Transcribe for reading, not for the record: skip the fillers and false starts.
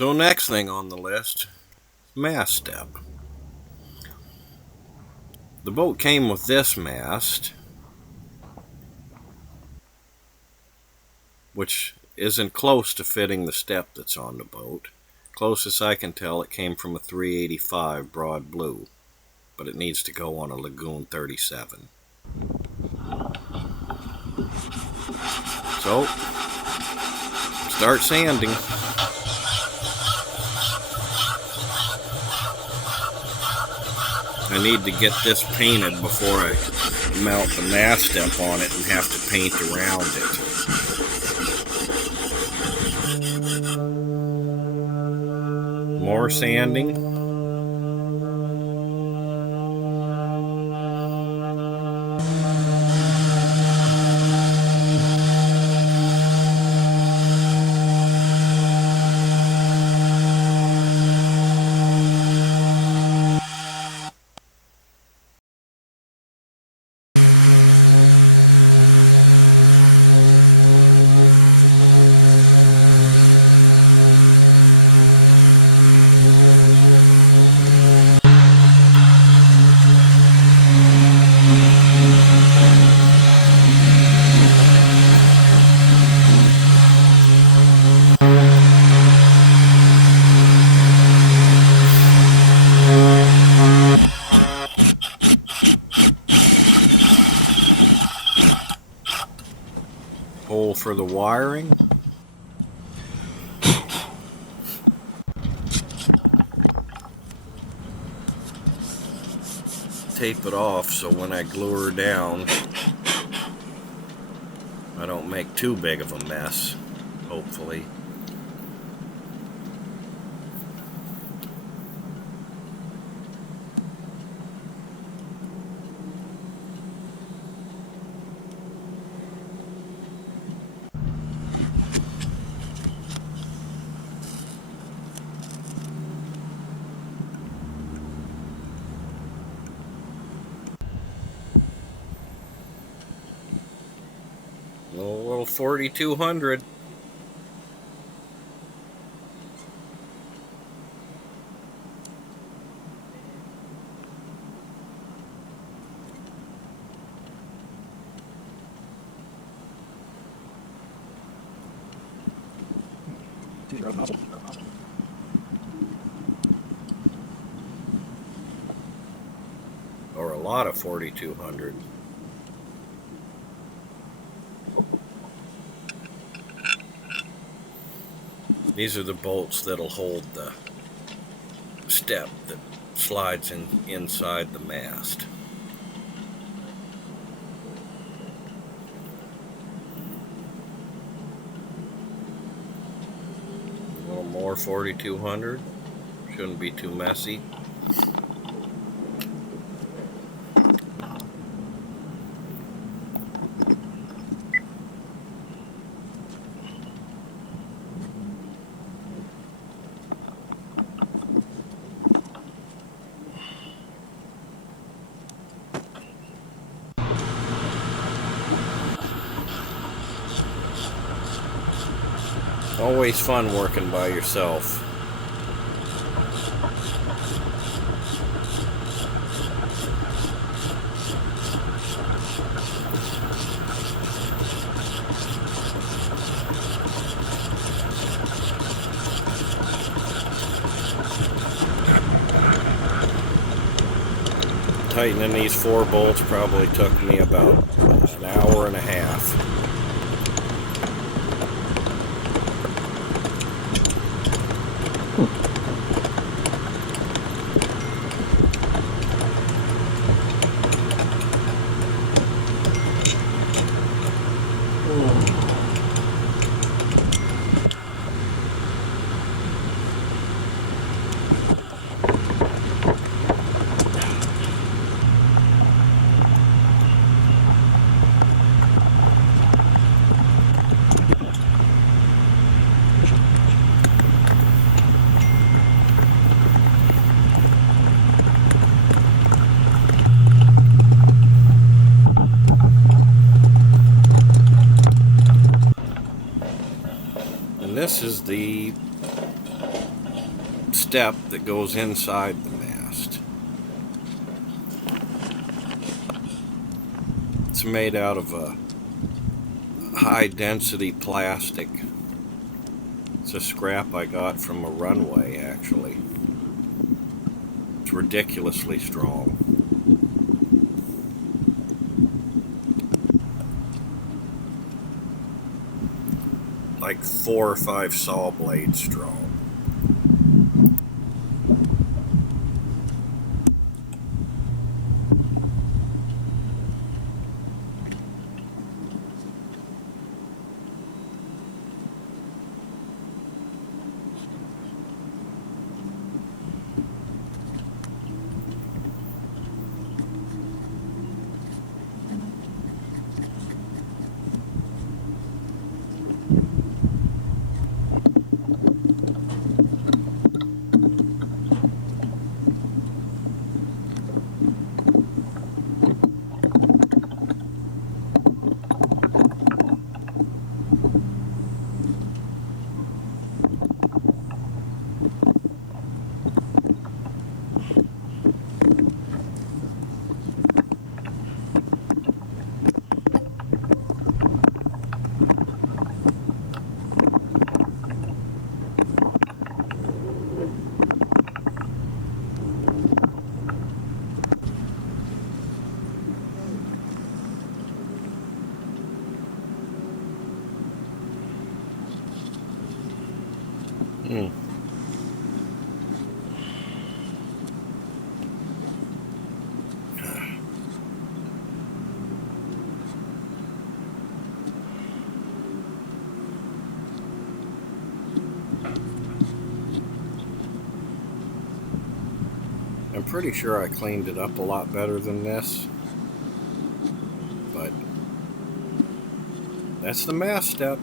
So next thing on the list, mast step. The boat came with this mast, which isn't close to fitting the step that's on the boat. Closest I can tell, it came from a 385 Broadblue, but it needs to go on a Lagoon 37. So, start sanding. I need to get this painted before I mount the mast step on it and have to paint around it. More sanding. Hole for the wiring. Tape it off so when I glue her down, I don't make too big of a mess, hopefully. A little 4200. Or a lot of 4200. These are the bolts that'll hold the step that slides inside the mast. A little more 4200. Shouldn't be too messy. Always fun working by yourself. Tightening these 4 bolts probably took me about an hour and a half. This is the step that goes inside the mast. It's made out of a high density plastic. It's a scrap I got from a runway, actually. It's ridiculously strong. Like 4 or 5 saw blades strong. I'm pretty sure I cleaned it up a lot better than this, but that's the mast step.